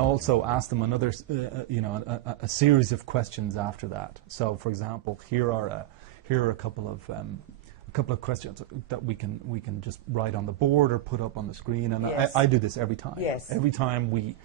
also ask them another, a series of questions after that. So, for example, here are a couple of questions that we can just write on the board or put up on the screen. And yes. I do this every time. Yes. Every time we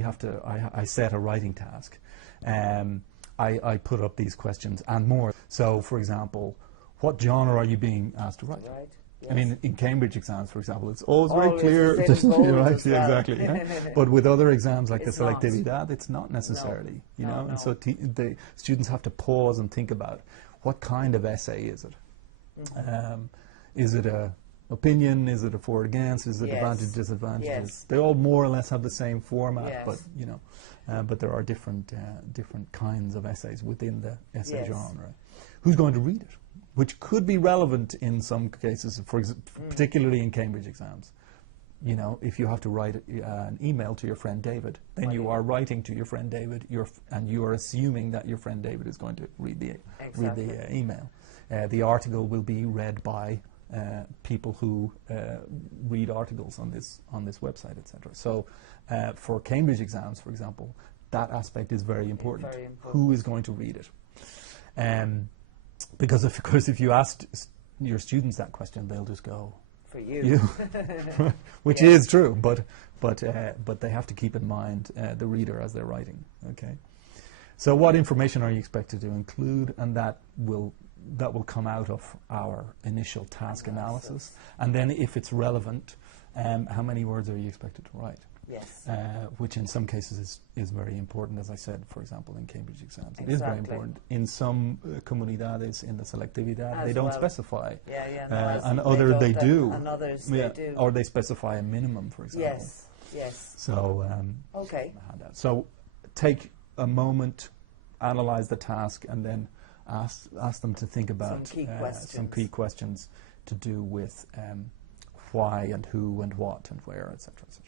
have to, I set a writing task. I put up these questions and more. So, for example, what genre are you being asked to write? Right. Yes. I mean, in Cambridge exams, for example, it's always very clear. Right, yeah, well. exactly. Yeah. But with other exams like the It's not. Selectividad, it's not necessarily, you know. No. And so the students have to pause and think about what kind of essay is it. Mm-hmm. Is it a opinion? Is it a for or against? Is it yes. advantages, disadvantages? Yes. They all more or less have the same format, yes. but you know, but there are different kinds of essays within the essay yes. genre. Who's going to read it? Which could be relevant in some cases, particularly in Cambridge exams. You know, if you have to write an email to your friend David, then you are writing to your friend David, and you are assuming that your friend David is going to read the email. The article will be read by people who read articles on this website, etc. So, for Cambridge exams, for example, that aspect is very important. Very important. Who is going to read it? Because of course, if you ask your students that question, they'll just go for you, which yes. is true. But they have to keep in mind the reader as they're writing. Okay. So, what information are you expected to include, and that will come out of our initial task analysis. And then, if it's relevant, how many words are you expected to write? Yes. Which in some cases is very important, as I said, for example, in Cambridge exams. Exactly. It is very important. In some comunidades, in the Selectividad, as they don't well. specify. And others they do. And others they do. Or they specify a minimum, for example. Yes, yes. So, okay. So take a moment, analyze the task, and then ask them to think about some key questions to do with why and who and what and where, etc., etc.